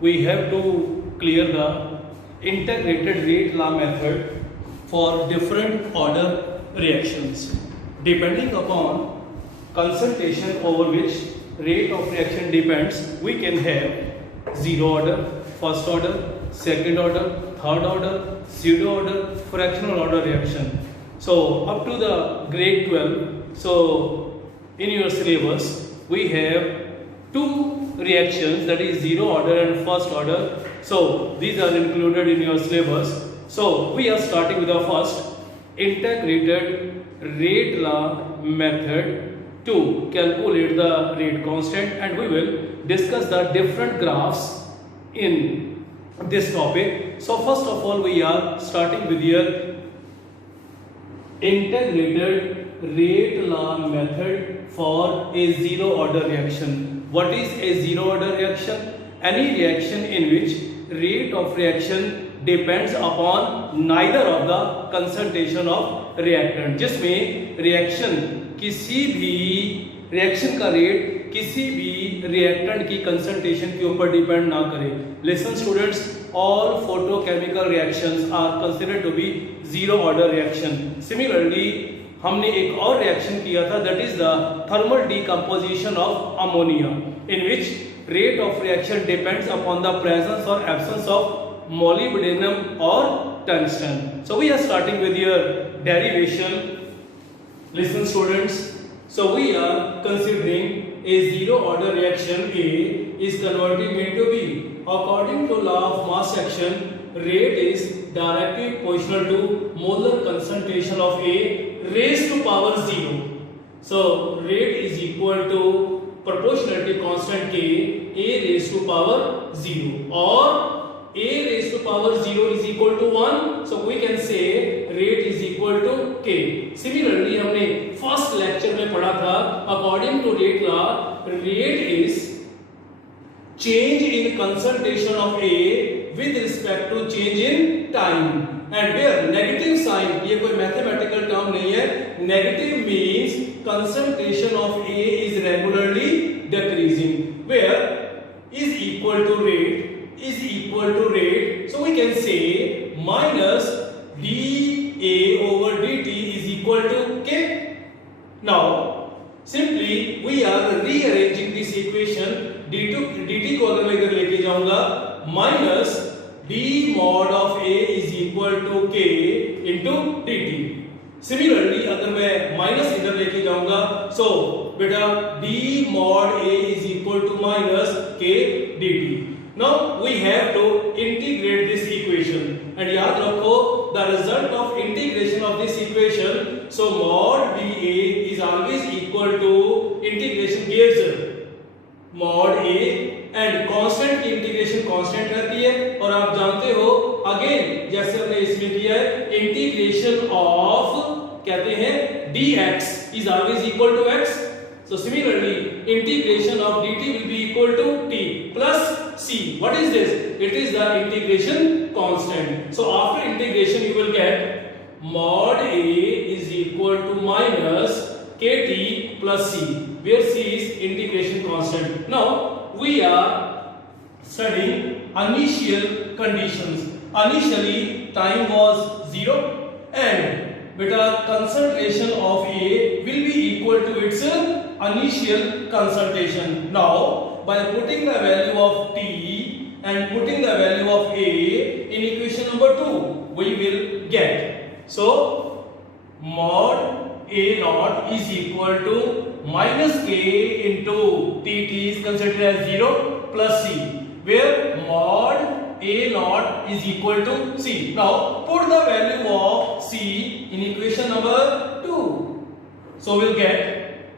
we have to clear the integrated rate law method for different order reactions. Depending upon concentration over which rate of reaction depends, we can have zero order, first order, second order, third order, pseudo order, fractional order reaction. So up to the grade 12, so in your syllabus we have two reactions, that is zero order and first order. So these are included in your syllabus. So we are starting with the first integrated rate law method to calculate the rate constant, and we will discuss the different graphs in this topic. So first of all, we are starting with your integrated rate law method for a zero order reaction. What is a zero order reaction? Any reaction in which rate of reaction depends upon neither of the concentration of reactant. जिसमें reaction का rate किसी भी reactant की concentration के ऊपर depend ना करे. Listen students, all photochemical reactions are considered to be zero order reaction. Similarly, हमने एक और रिएक्शन किया था, that is the thermal decomposition of ammonia, in which rate of reaction depends upon the presence or absence of molybdenum or tungsten. So we are starting with your derivation. Listen students, so we are considering a zero order reaction. A is converting into B. According to law of mass action, rate is directly proportional to molar concentration of A raised to power 0. So rate is equal to proportionality constant K, A raised to power 0, or A raised to power 0 is equal to 1. So we can say rate is equal to K. Similarly, हमने first lecture में पढ़ा था, according to rate law, rate is change in concentration of A with respect to change in time, and where negative sign, ये कोई mathematical term नहीं है, negative means concentration of A is regularly decreasing, where is equal to rate, is equal to rate. So we can say minus dA over dt is equal to K. Now simply we are rearranging this equation. dt को अगर मैं इधर लेके जाऊंगा, minus d mod of A is equal to K into dt. Similarly, अगर मैं minus इधर लेके जाऊंगा, so बेटा d mod A is equal to minus K dt. Now we have to integrate this equation, and याद रखो the result of integration of this equation, so mod dA is always equal to integration gives mod A, and constant की integration constant रहती है, और आप जानते हो again जैसे हमने इसमें किया है इंटीग्रेशन ऑफ कहते हैं dx is always equal to x. So similarly, integration of dt will be equal to t plus c. What is this? It is the integration constant. So after integration you will get mod A is equal to minus kt plus c, where c is integration constant. Now we are studying initial conditions. Initially time was 0, and beta concentration of A will be equal to its initial concentration. Now by putting the value of T and putting the value of A in equation number 2, we will get, so mod A naught is equal to minus K into T is considered as 0 plus C, where mod A naught is equal to C. Now put the value of C in equation number 2. So we'll get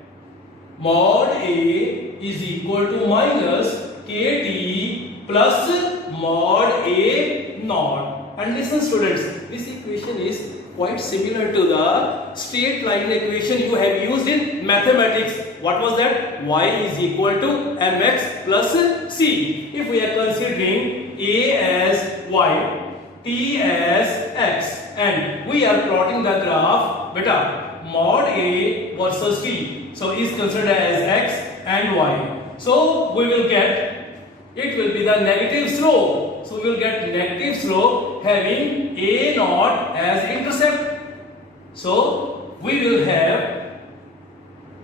mod A is equal to minus KT plus mod A naught. And listen students, this equation is quite similar to the straight line equation you have used in mathematics. What was that? Y is equal to mx plus c. If we are considering A as y, T as x, and we are plotting the graph, beta mod A versus T, so is considered as x and y. So we will get it will be the negative slope. So we will get negative slope having A naught as intercept. So we will have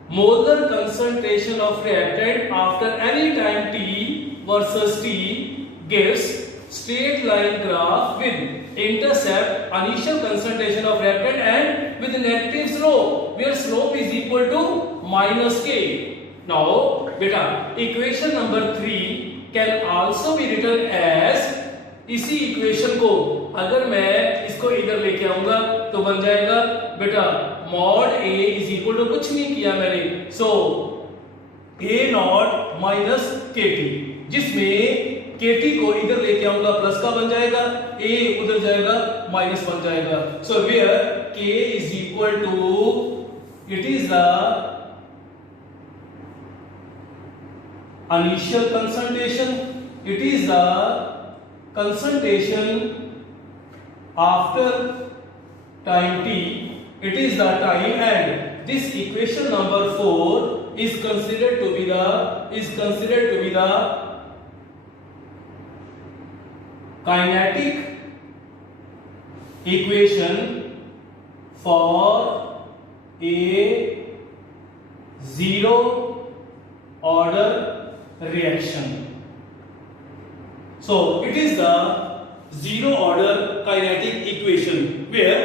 molar concentration of reactant after any time t versus t gives straight line graph with intercept, initial concentration of reactant and with negative slope, where slope is equal to minus k. Now beta, equation number 3 can also be written as, इसी equation को अगर मैं इसको इधर लेके आऊंगा तो बन जाएगा बेटा mod a is equal to, कुछ नहीं किया मैंने, so a naught minus k t, जिसमें kt को इधर लेके आऊंगा प्लस का बन जाएगा, a उधर जाएगा माइनस बन जाएगा. So where k is equal to, it is the initial concentration, it is the concentration after time t, it is the time, and this equation number 4 is considered to be the kinetic equation for a zero order reaction. So it is the zero order kinetic equation, where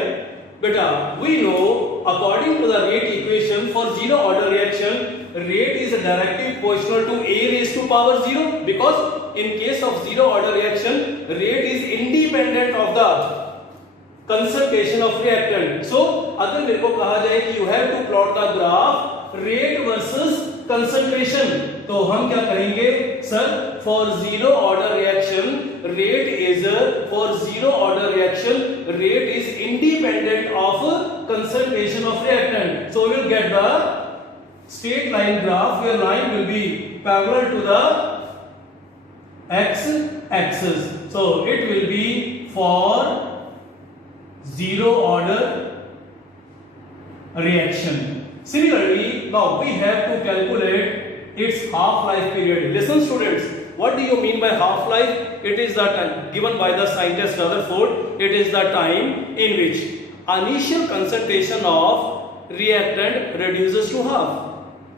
beta we know according to the rate equation for zero order reaction, rate is directly proportional to a raised to power 0, because in case of zero order reaction rate is independent of the concentration of reactant. So अगर मेरे को कहा जाए कि you have to plot the graph rate versus concentration, तो हम क्या करेंगे sir, for zero order reaction rate is, for zero order reaction rate is independent of concentration of reactant. So we will get the straight line graph where line will be parallel to the x axis. So it will be for zero order reaction. Similarly, now we have to calculate its half-life period. Listen students, what do you mean by half-life? It is the time given by the scientist Rutherford. It is the time in which initial concentration of reactant reduces to half,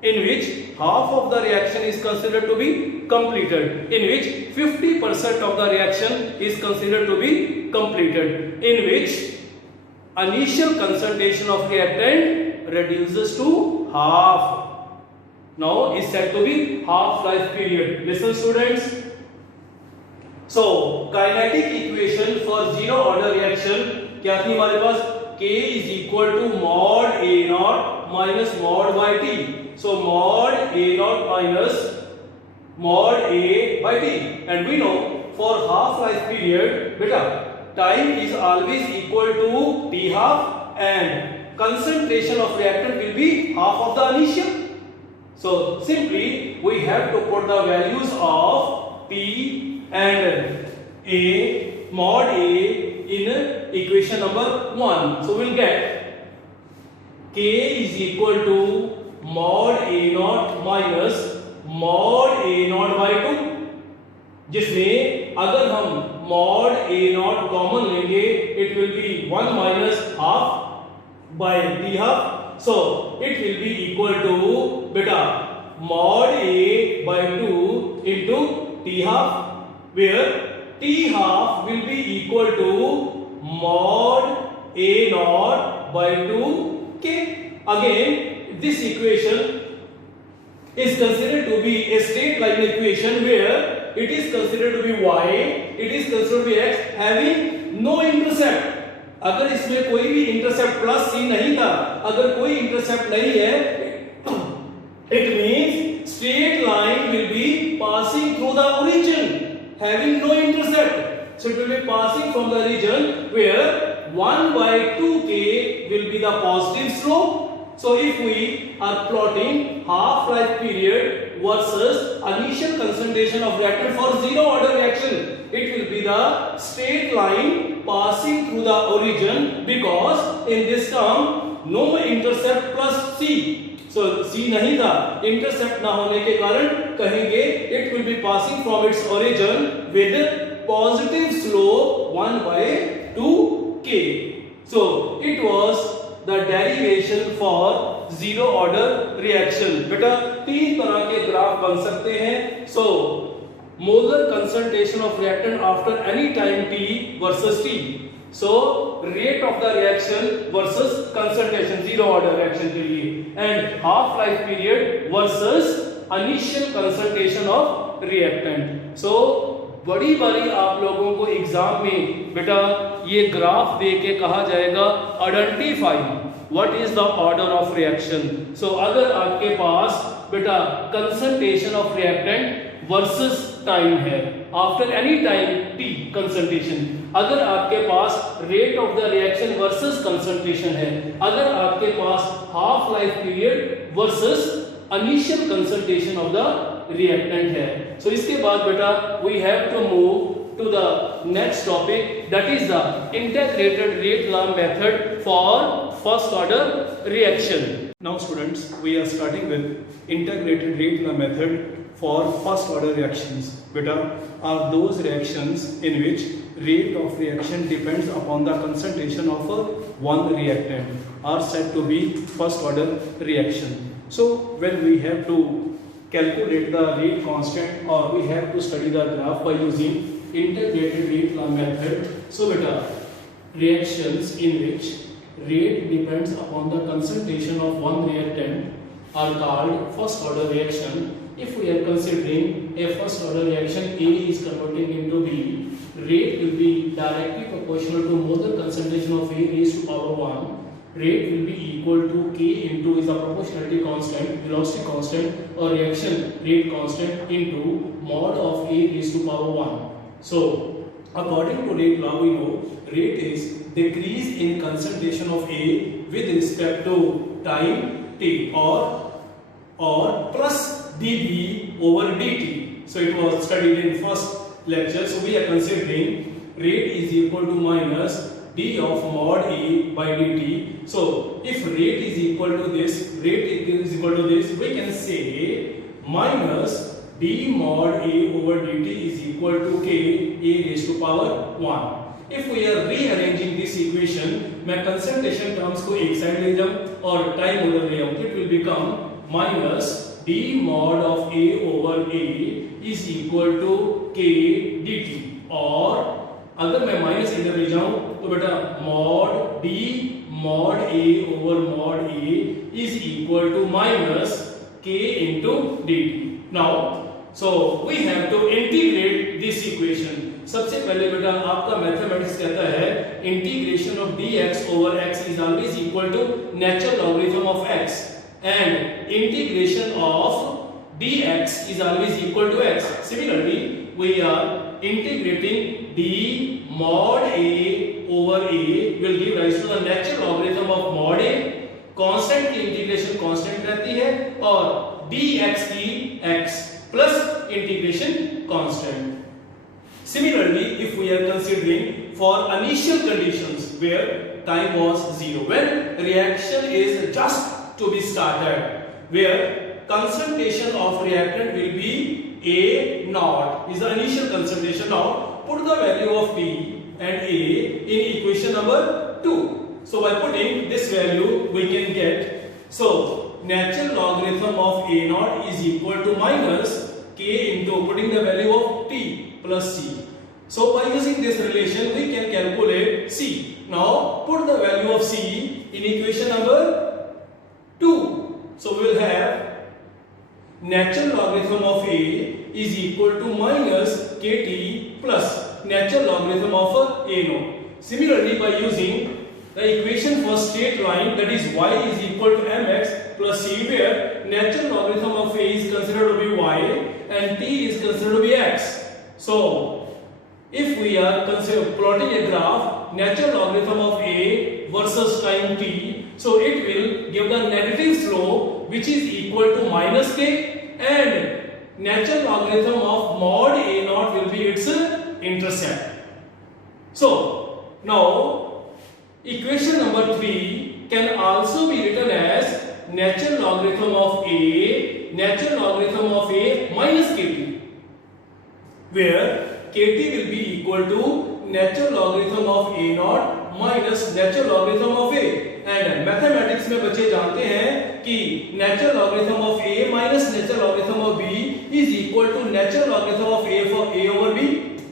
in which half of the reaction is considered to be completed, in which 50% of the reaction is considered to be completed, in which initial concentration of reactant reduces to half. Now is said to be half-life period. Listen students. So kinetic equation for zero order reaction क्या थी हमारे पास? K is equal to mod A naught minus mod by T. So mod A naught minus mod A by T. And we know for half-life period, beta, time is always equal to T half and concentration of reactant will be half of the initial. So simply we have to put the values of T and A, mod A in equation number 1. So we'll get K is equal to mod A naught minus mod A naught by 2, जिसमें अगर हम mod A naught common लेंगे it will be 1 minus half by T half. So it will be equal to beta mod A by 2 into T half, where T half will be equal to mod A naught by 2K. Again this equation is considered to be a straight line equation where it is considered to be y, it is considered to be x having no intercept. अगर इसमें कोई भी intercept plus c नहीं था, अगर कोई intercept नहीं है, it means straight line will be passing through the origin having no intercept. So it will be passing from the region where 1 by 2k will be the positive slope. So if we are plotting half-life period versus initial concentration of reactant for zero order reaction, it will be the straight line passing through the origin, because in this term no intercept plus c. So C नहीं था, intercept ना होने के कारण कहेंगे it will be passing from its origin with positive slope 1/2k. So it was the derivation for zero order reaction. बेटा तीन तरह के ग्राफ बन सकते हैं. So molar concentration of reactant after any time t versus t. So rate of the reaction versus concentration zero order reaction के लिए, and half life period versus initial concentration of reactant. So बड़ी बारी आप लोगों को exam में बेटा ये ग्राफ दे के कहा जाएगा identify what is the order of reaction. So अगर आपके पास बेटा concentration of reactant versus time है after any time t concentration, अगर आपके पास rate of the reaction versus concentration है, अगर आपके पास half life period versus initial concentration of the reactant है. सो इसके बाद बेटा we have to move to the next topic, that is the integrated rate law method for first order reaction. Now students, we are starting with integrated rate law method for first order reactions. Beta are those reactions in which rate of reaction depends upon the concentration of one reactant are said to be first order reaction. So when we have to calculate the rate constant or we have to study the graph by using integrated rate law method. So beta reactions in which rate depends upon the concentration of one reactant are called first order reaction. If we are considering a first order reaction, A is converting into B, rate will be directly proportional to molar concentration of A raised to power 1. Rate will be equal to K into is the proportionality constant, velocity constant or reaction rate constant into mod of A raised to power 1. So according to rate law, we know rate is decrease in concentration of A with respect to time t or plus dB over dt. So it was studied in first lecture. So we are considering rate is equal to minus d of mod A by dt. So if rate is equal to this, rate is equal to this, we can say minus d mod A over dt is equal to k A raised to power 1. If we are rearranging this equation, मैं concentration terms को एक side ले जाऊं और time उधर ले आऊं, it will become minus d mod of A over A is equal to k dt. और अगर मैं माइनस इधर ले जाऊं तो बेटा mod d mod A over mod A is equal to minus k into dt. Now so we have to integrate this equation. सबसे पहले बेटा आपका मैथमेटिक्स कहता है integration of dx over x is always equal to natural logarithm of x and integration of dx is always equal to x. Similarly, we are integrating d mod A over A will give rise to the natural logarithm of mod A. Constant की integration constant रहती है और dx की x plus integration constant. Similarly, if we are considering for initial conditions where time was 0, when reaction is just to be started, where concentration of reactant will be A naught is the initial concentration. Now put the value of P and A in equation number 2. So by putting this value we can get, so natural logarithm of A naught is equal to minus k into putting the value of t plus c. So by using this relation we can calculate c. Now put the value of c in equation number 2. So we will have natural logarithm of A is equal to minus kt plus natural logarithm of A naught. Similarly, by using the equation for straight line, that is y is equal to mx plus c, where natural logarithm of A is considered to be y and t is considered to be x. So if we are plotting a graph, natural logarithm of A versus time t, so it will give the negative slope which is equal to minus k, and natural logarithm of mod A naught will be its intercept. So now equation number 3 can also be written as natural logarithm of a minus kt, where kt will be equal to natural logarithm of a naught minus natural logarithm of a, and mathematics में बच्चे जानते हैं कि natural logarithm of a minus natural logarithm of b is equal to natural logarithm of a for a over b.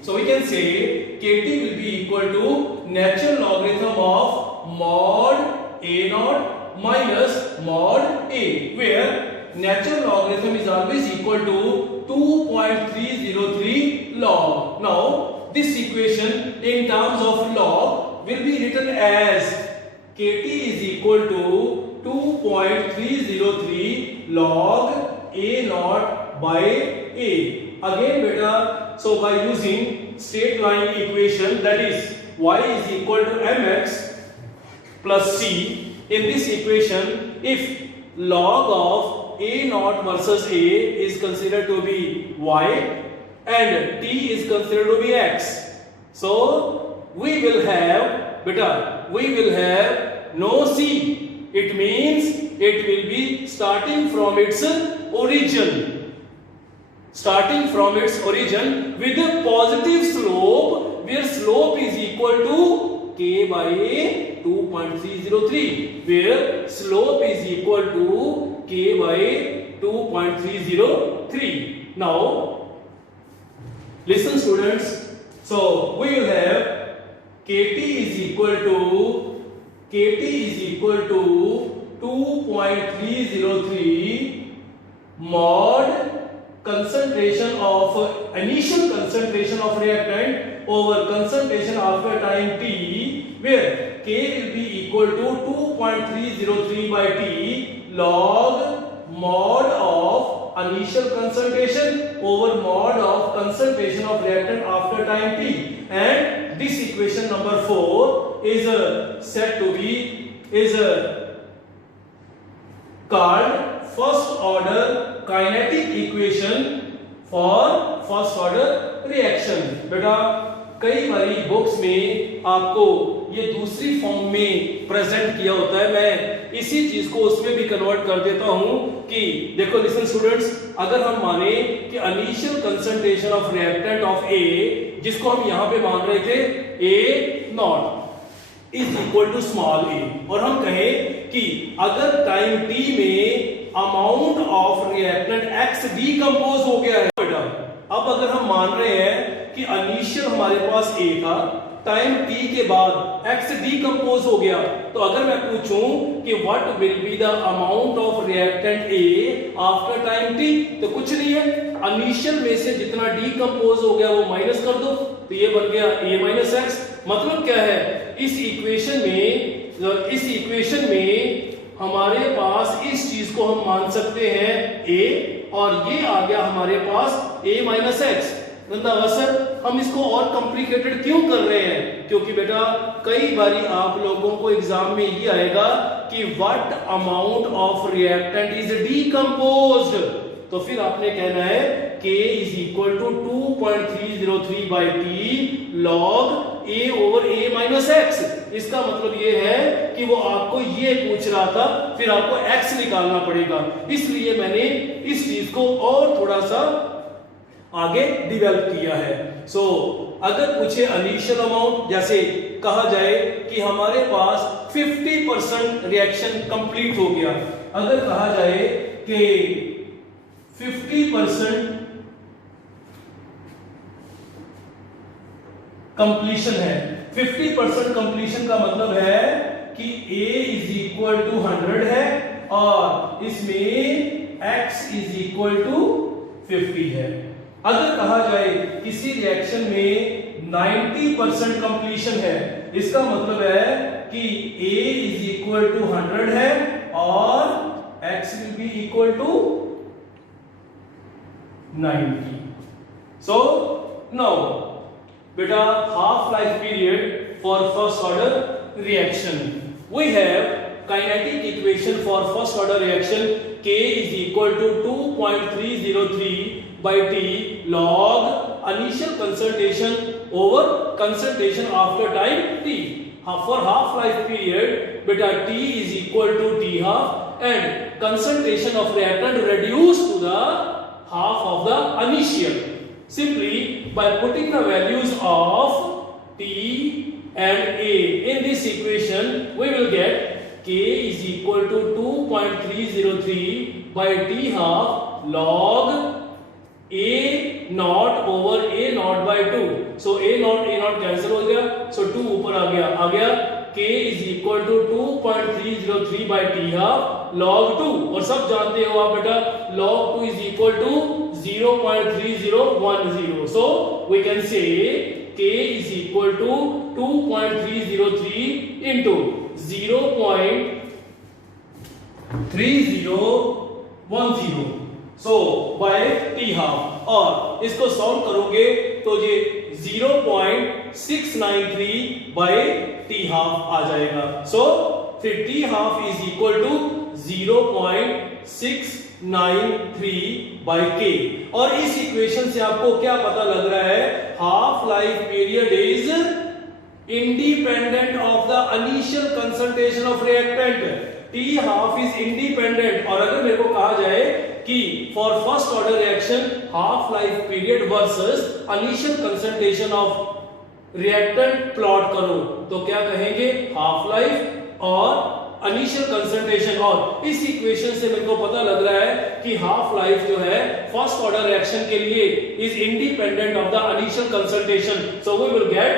So we can say kt will be equal to natural logarithm of mod a naught minus mod a, where natural logarithm is always equal to 2.303 log. Now this equation in terms of log will be written as kt is equal to 2.303 log a naught by a. Again beta, so by using straight line equation, that is y is equal to mx plus c, in this equation if log of a naught versus a is considered to be y and t is considered to be x, so we will have no c. It means it will be starting from its origin with a positive slope, where slope is equal to k by 2.303, where slope is equal to k by 2.303. Now listen students, so we will have kt is equal to 2.303 mod initial concentration of reactant over concentration after time t, where k will be equal to 2.303 by t log mod of initial concentration over mod of concentration of reactant after time t, and this equation number 4 is said to be called first order kinetic equation for first order reaction. बेटा कई बारी books में आपको ये दूसरी form में present किया होता है, मैं इसी चीज को उसमें भी कन्वर्ट कर देता हूं कि देखो लिसन स्टूडेंट्स, अगर हम माने कि initial concentration of reactant of A, जिसको हम यहां पे मान रहे थे A naught is equal to small A, और हम कहें कि अगर टाइम टी में amount of reactant X decompose हो गया है बेटा, अब अगर हम मान रहे हैं कि इनिशियल हमारे पास ए था, टाइम टी के बाद एक्स डीकंपोज हो गया, तो अगर मैं पूछूं कि what will be the amount of reactant A after time T, तो कुछ नहीं है, इनिशियल में से जितना डीकंपोज हो गया वो माइनस कर दो, तो ये बन गया a माइनस एक्स। मतलब क्या है, इस इक्वेशन में हमारे पास इस चीज को हम मान सकते हैं a, और ये आ गया हमारे पास a माइनस एक्स। सर हम इसको और कॉम्प्लिकेटेड क्यों कर रहे हैं, क्योंकि बेटा कई बारी आप लोगों को एग्जाम में ये आएगा कि what amount of reactant is decomposed, तो फिर आपने कहना है k is equal to 2.303 by T log a over a minus X. इसका मतलब ये है कि वो आपको ये पूछ रहा था, फिर आपको x निकालना पड़ेगा, इसलिए मैंने इस चीज को और थोड़ा सा आगे डेवलप किया है। सो अगर पूछे इनिशियल अमाउंट, जैसे कहा जाए कि हमारे पास 50% रिएक्शन कंप्लीट हो गया, अगर कहा जाए कि 50% कंप्लीशन है, 50% कंप्लीशन का मतलब है कि a इज इक्वल टू 100 है और इसमें x इज इक्वल टू 50 है। अगर कहा जाए किसी रिएक्शन में 90% कंप्लीशन है, इसका मतलब है कि a इज इक्वल टू 100 है और x will be equal to 90। So now बेटा half life period for first order reaction, we have kinetic equation for first order reaction k is equal to 2.303 by t log initial concentration over concentration after time t. For half life period beta t is equal to t half and concentration of reactant reduced to the half of the initial. Simply by putting the values of T and A in this equation, we will get K is equal to 2.303 by T half log A naught over A naught by 2. So A naught cancel हो गया, so 2 ऊपर आ गया K is equal to 2.303 by T half log 2. और सब जानते हो आप बेटा, log 2 is equal to 0.3010. So we can say K is equal to 2.303 into 0.3010. So by T half, और इसको सॉल्व करोगे तो ये 0.693 by T half आ जाएगा. So फिर T half is equal to 0.693 by K. और इस इक्वेशन से आपको क्या पता लग रहा है? Half life period is independent of the initial concentration of reactant. T half is independent. और अगर मेरे को कहा जाए कि for first order reaction half life period versus initial concentration of reactant plot करो, तो क्या कहेंगे? हाफ लाइफ और इनिशियल कंसंट्रेशन. और इस इक्वेशन से मेरे को पता लग रहा है कि हाफ लाइफ जो है फर्स्ट ऑर्डर रिएक्शन के लिए is independent of the initial concentration. So we will get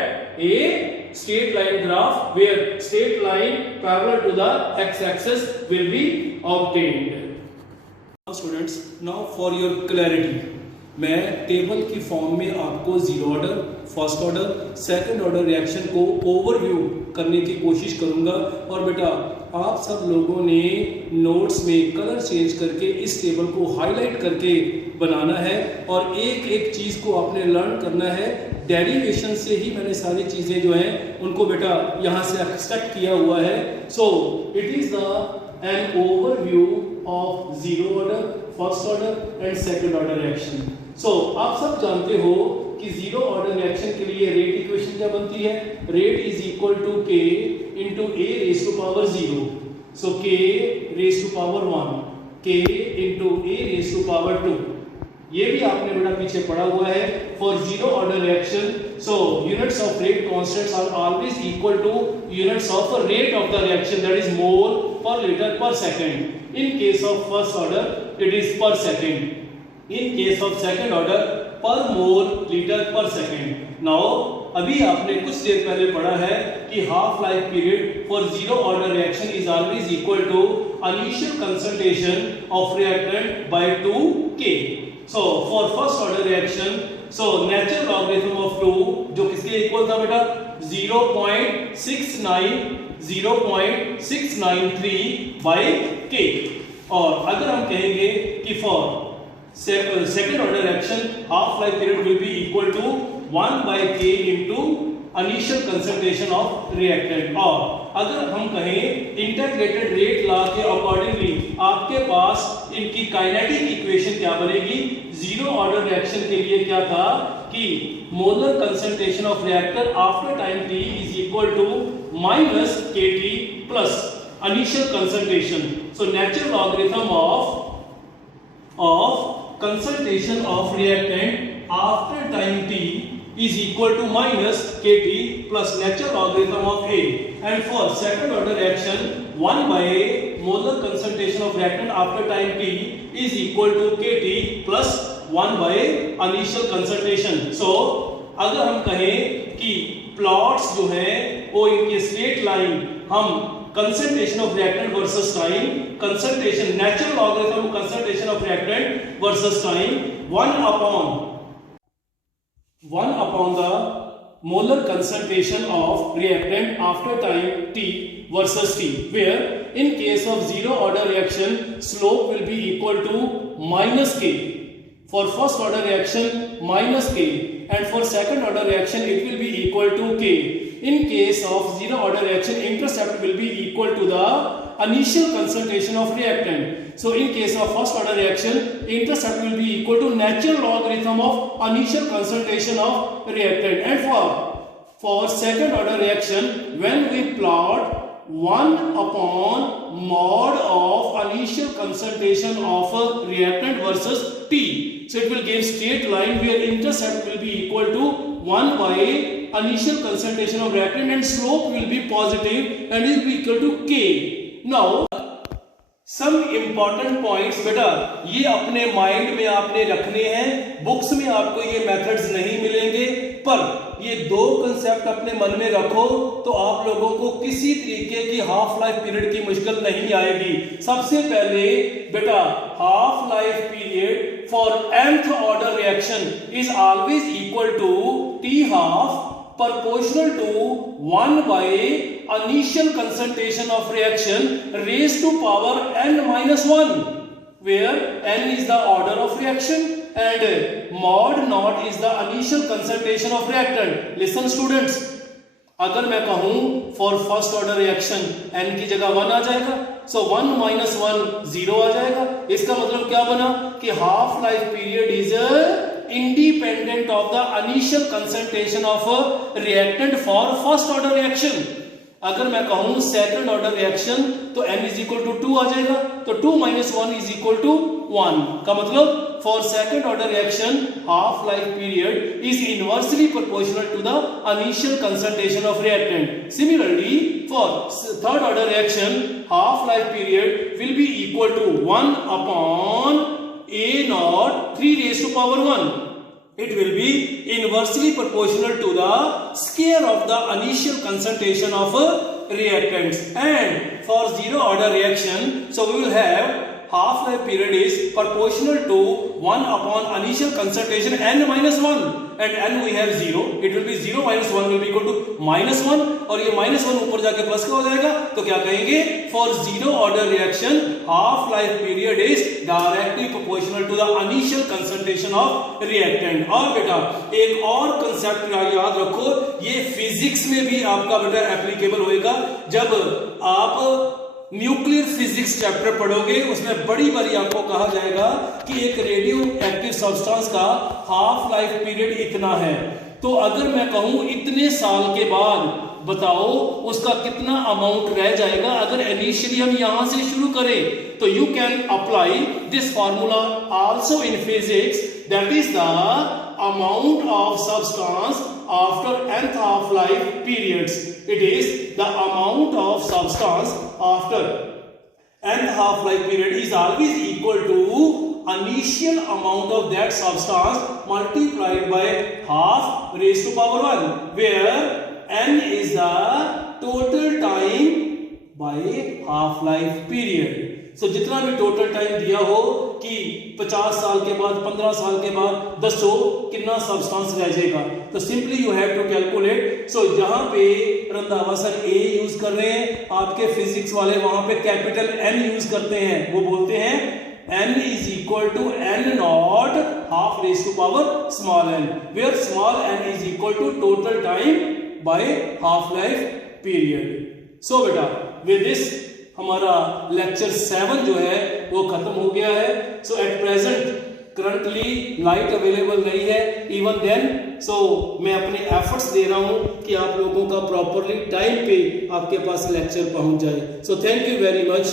a straight line graph where straight line parallel to the x-axis will be obtained. Now students, now for your clarity, मैं table की form में आपको zero order, first order, second order reaction को overview करने की कोशिश करूंगा. और बेटा आप सब लोगों ने नोट्स में कलर चेंज करके इस टेबल को हाईलाइट करके बनाना है और एक एक चीज को आपने लर्न करना है. डेरिवेशन से ही मैंने सारी चीजें जो हैं उनको बेटा यहाँ से एक्सट्रैक्ट किया हुआ है. So it is the an overview of zero order, first order and second order reaction. So आप सब जानते हो कि जीरो ऑर्डर रिएक्शन के लिए रेट इक्वेशन क्या बनती है? Rate is equal to k into a raise to power 0. So k raise to power 1, k into a raise to power 2. ये भी आपने बेटा पीछे पढ़ा हुआ है. For zero order reaction, so units of rate constants are always equal to units of rate of the reaction, that is mole per litre per second. In case of first order it is पर second. In case of second order per mole litre per second. Now अभी आपने कुछ देर पहले पढ़ा है कि half life period for zero order reaction is always equal to initial concentration of reactant by 2k. So for first order reaction, so natural logarithm of 2 जो किसके इक्वल था बेटा? 0.693 by k. और अगर हम कहेंगे कि for second order reaction half life period will be equal to 1 by k into initial concentration of reactant. और अगर हम कहें इंटीग्रेटेड रेट लॉ के अकॉर्डिंगली आपके पास इनकी काइनेटिक इक्वेशन क्या बनेगी? जीरो ऑर्डर रिएक्शन के लिए क्या था कि molar concentration of reactor after time t is equal to minus kT plus initial concentration. So natural logarithm of concentration of reactant after time t is equal to minus kT plus natural logarithm of A. And for second order reaction, 1 by molar concentration of reactant after time t is equal to kT plus 1 by initial concentration. So अगर हम कहें कि plots जो हैं वो इनके straight line हम concentration of reactant versus time, concentration natural logarithm concentration of reactant versus time 1 upon the molar concentration of reactant after time t versus t, where in case of zero order reaction slope will be equal to minus k. For first order reaction minus k, and for second order reaction it will be equal to k. In case of zero order reaction intercept will be equal to the initial concentration of reactant. So in case of first order reaction intercept will be equal to natural logarithm of initial concentration of reactant. And for second order reaction when we plot 1 upon mod of initial concentration of a reactant versus T. So it will give straight line where intercept will be equal to 1 by initial concentration of reactant and slope will be positive and is equal to K. Now some important points बेटा ये अपने mind में आपने रखने हैं, books में आपको ये मेथड्स नहीं मिलेंगे, पर ये दो कंसेप्ट अपने मन में रखो तो आप लोगों को किसी तरीके की हाफ लाइफ पीरियड की मुश्किल नहीं आएगी। सबसे पहले बेटा half life period for nth order reaction is always equal to T half proportional to 1 by initial concentration of reaction raised to power n minus 1, where n is the order of reaction and mod naught is the initial concentration of reactant. Listen students, अगर मैं कहूं for first order reaction n की जगह 1 आ जाएगा, सो 1 minus 1 0 आ जाएगा। इसका मतलब क्या बना कि half life period is independent of the initial concentration of a reactant for first order reaction। अगर मैं कहूं सेकंड ऑर्डर रिएक्शन तो n is equal to 2 आ जाएगा, तो 2 minus 1 is equal to 1 का मतलब for second order reaction half life period is inversely proportional to the initial concentration of reactant. Similarly for third order reaction half life period will be equal to 1 upon A naught 3 raised to power 1. It will be inversely proportional to the square of the initial concentration of reactants. And for zero order reaction, so we will have half life period is proportional to 1 upon initial concentration n minus 1, and n we have 0, it will be 0 minus 1 will be equal to minus 1, और ये minus 1 ऊपर जाके plus का हो जाएगा, तो क्या कहेंगे for zero order reaction half life period is directly proportional to the initial concentration of reactant. और बेटा एक और कंसेप्ट याद रखो, ये फिजिक्स में भी आपका बेटा एप्लीकेबल होएगा जब आप न्यूक्लियर फिजिक्स चैप्टर पढ़ोगे, उसमें बड़ी बड़ी आपको कहा जाएगा कि एक रेडियो एक्टिव सब्सटेंस का हाफ लाइफ पीरियड इतना है, तो अगर मैं कहूं इतने साल के बाद बताओ उसका कितना अमाउंट रह जाएगा अगर इनिशियली हम यहां से शुरू करें, तो you can apply this formula also in physics, that is the amount of substance after nth half life periods. It is the amount of substance after nth half life period is always equal to initial amount of that substance multiplied by half raised to power 1, where n is the total time by half life period. So जितना भी total time दिया हो कि 50 साल के बाद 15 साल के बाद दसो कितना सब्सटेंस रह जाएगा, तो simply you have to calculate. So जहां पे रंधावा सर ए यूज कर रहे हैं, आपके फिजिक्स वाले वहां पे कैपिटल एन यूज करते हैं, वो बोलते हैं n is equal to n naught half raised to power small n, where small n is equal to total time by half life period. So बेटा with this हमारा लेक्चर 7 जो है वो खत्म हो गया है। So at present currently light available नहीं है, इवन देन सो मैं अपने एफर्ट्स दे रहा हूं कि आप लोगों का प्रॉपरली टाइम पे आपके पास लेक्चर पहुंच जाए। So thank you very much.